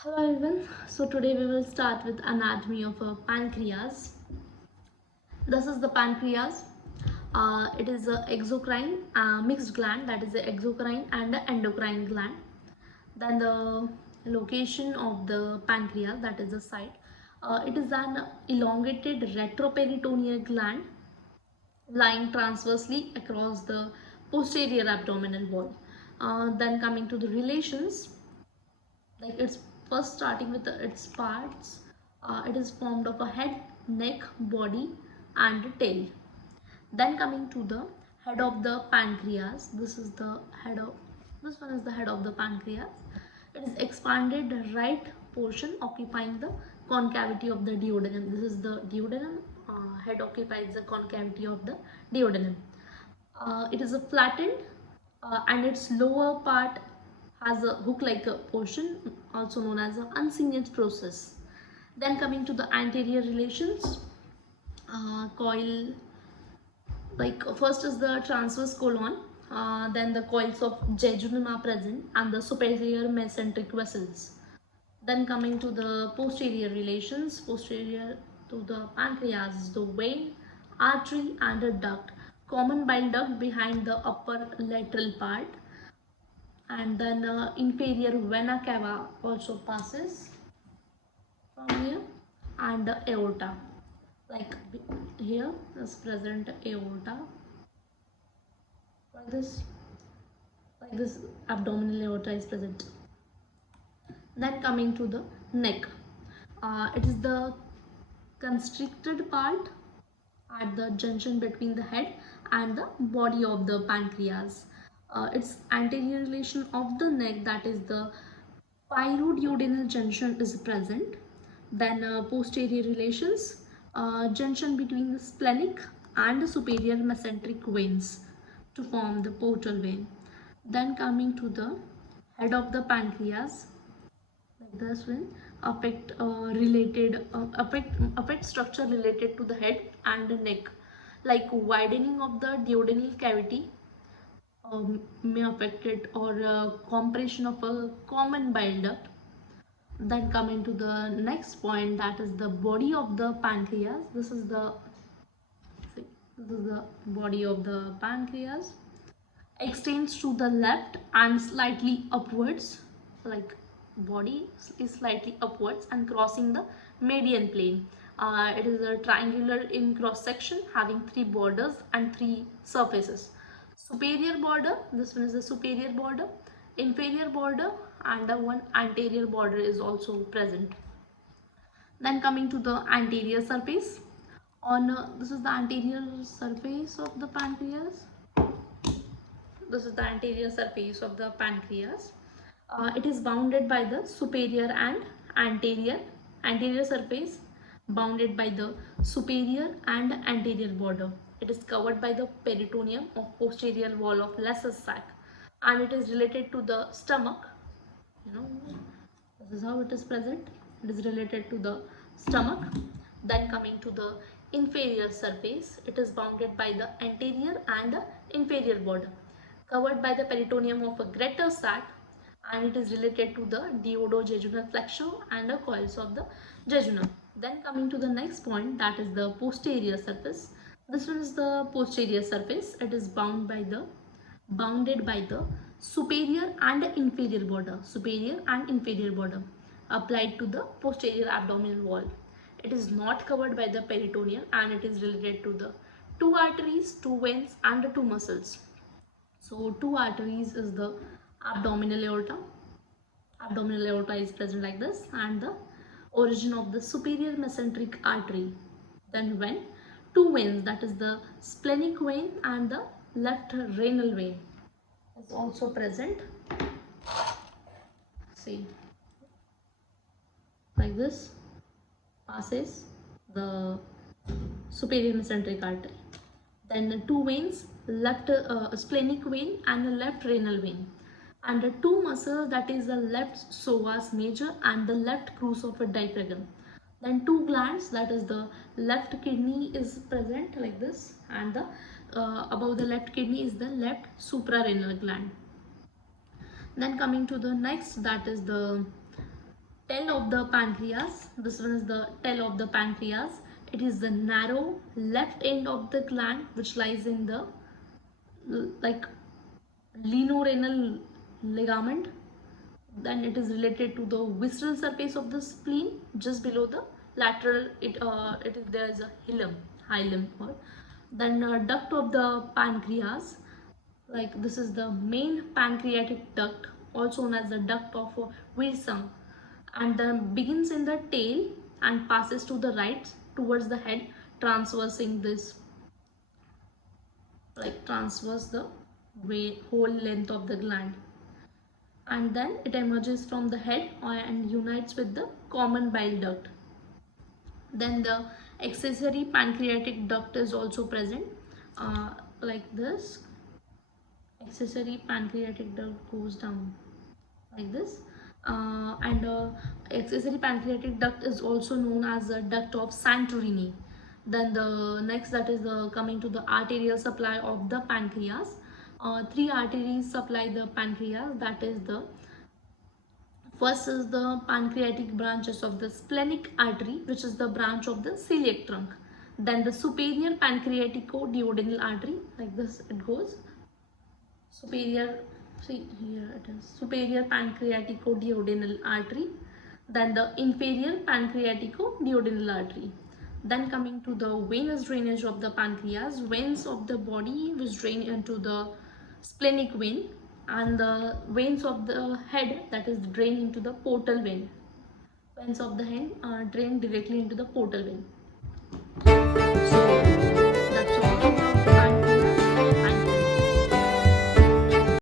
Hello everyone. So today we will start with anatomy of a pancreas. This is the pancreas. It is a exocrine mixed gland, that is the exocrine and the endocrine gland. Then the location of the pancreas, that is the site. It is an elongated retroperitoneal gland lying transversely across the posterior abdominal wall. Then coming to the relations, like it's first starting with its parts. It is formed of a head, neck, body and a tail. Then coming to the head of the pancreas, this one is the head of the pancreas. It is expanded right portion occupying the concavity of the duodenum. This is the duodenum. Head occupies the concavity of the duodenum. It is a flattened and its lower part has a hook-like portion, also known as an uncinate process. Then coming to the anterior relations, coil, like first is the transverse colon, then the coils of jejunum are present and the superior mesenteric vessels. Then coming to the posterior relations, posterior to the pancreas, the vein, artery and a duct. Common bile duct behind the upper lateral part, and then inferior vena cava also passes from here, and the aorta. Like here is present aorta, like this abdominal aorta is present. Then coming to the neck, it is the constricted part at the junction between the head and the body of the pancreas. Its anterior relation of the neck, that is the pyroduodenal junction, is present. Then posterior relations, junction between the splenic and the superior mesenteric veins to form the portal vein. Then coming to the head of the pancreas, like this one, affect structure related to the head and the neck, like widening of the duodenal cavity may affect it, or compression of a common bile duct. Then coming to the next point, that is the body of the pancreas. This is the body of the pancreas. Extends to the left and slightly upwards, like body is slightly upwards and crossing the median plane. It is a triangular in cross section, having three borders and three surfaces. Superior border, this one is the superior border, inferior border and the one anterior border is also present. Then coming to the anterior surface, on this is the anterior surface of the pancreas. This is the anterior surface of the pancreas. It is bounded by the superior and anterior surface, bounded by the superior and anterior border. It is covered by the peritoneum of posterior wall of lesser sac, and it is related to the stomach. This is how it is present. It is related to the stomach. Then coming to the inferior surface, it is bounded by the anterior and the inferior border, covered by the peritoneum of a greater sac, and it is related to the duodenojejunal flexure and the coils of the jejunum. Then coming to the next point, that is the posterior surface. This one is the posterior surface. It is bounded by the superior and inferior border applied to the posterior abdominal wall. It is not covered by the peritoneum, and it is related to the two arteries, two veins and the two muscles. So two arteries is the abdominal aorta. Abdominal aorta is present like this, and the origin of the superior mesenteric artery. Then two veins, that is the splenic vein and the left renal vein, is also present. See, like this passes the superior mesenteric artery. Then the two veins, left splenic vein and the left renal vein, and the two muscles, that is the left psoas major and the left crus of a diaphragm. Then two glands, that is the left kidney is present like this, and the above the left kidney is the left suprarenal gland. Then coming to the next, that is the Tail of the pancreas. This one is the tail of the pancreas. It is the narrow left end of the gland which lies in the like linorenal ligament. Then it is related to the visceral surface of the spleen just below the lateral. It is there is a hilum or then duct of the pancreas. Like this is the main pancreatic duct, also known as the duct of Wilson, and then begins in the tail and passes to the right towards the head, transversing this, like transverse the way whole length of the gland, and then it emerges from the head and unites with the common bile duct. Then the accessory pancreatic duct is also present, like this. Accessory pancreatic duct goes down like this, and accessory pancreatic duct is also known as the duct of Santorini. Then the next, that is the coming to the arterial supply of the pancreas. Three arteries supply the pancreas, that is the first is the pancreatic branches of the splenic artery, which is the branch of the celiac trunk. Then the superior pancreatico-duodenal artery, like this it goes. Superior, see here it is, superior pancreatico-duodenal artery. Then the inferior pancreatico-duodenal artery. Then coming to the venous drainage of the pancreas, veins of the body which drain into the splenic vein, and the veins of the head, that is drain into the portal vein. Veins of the head drain directly into the portal vein. So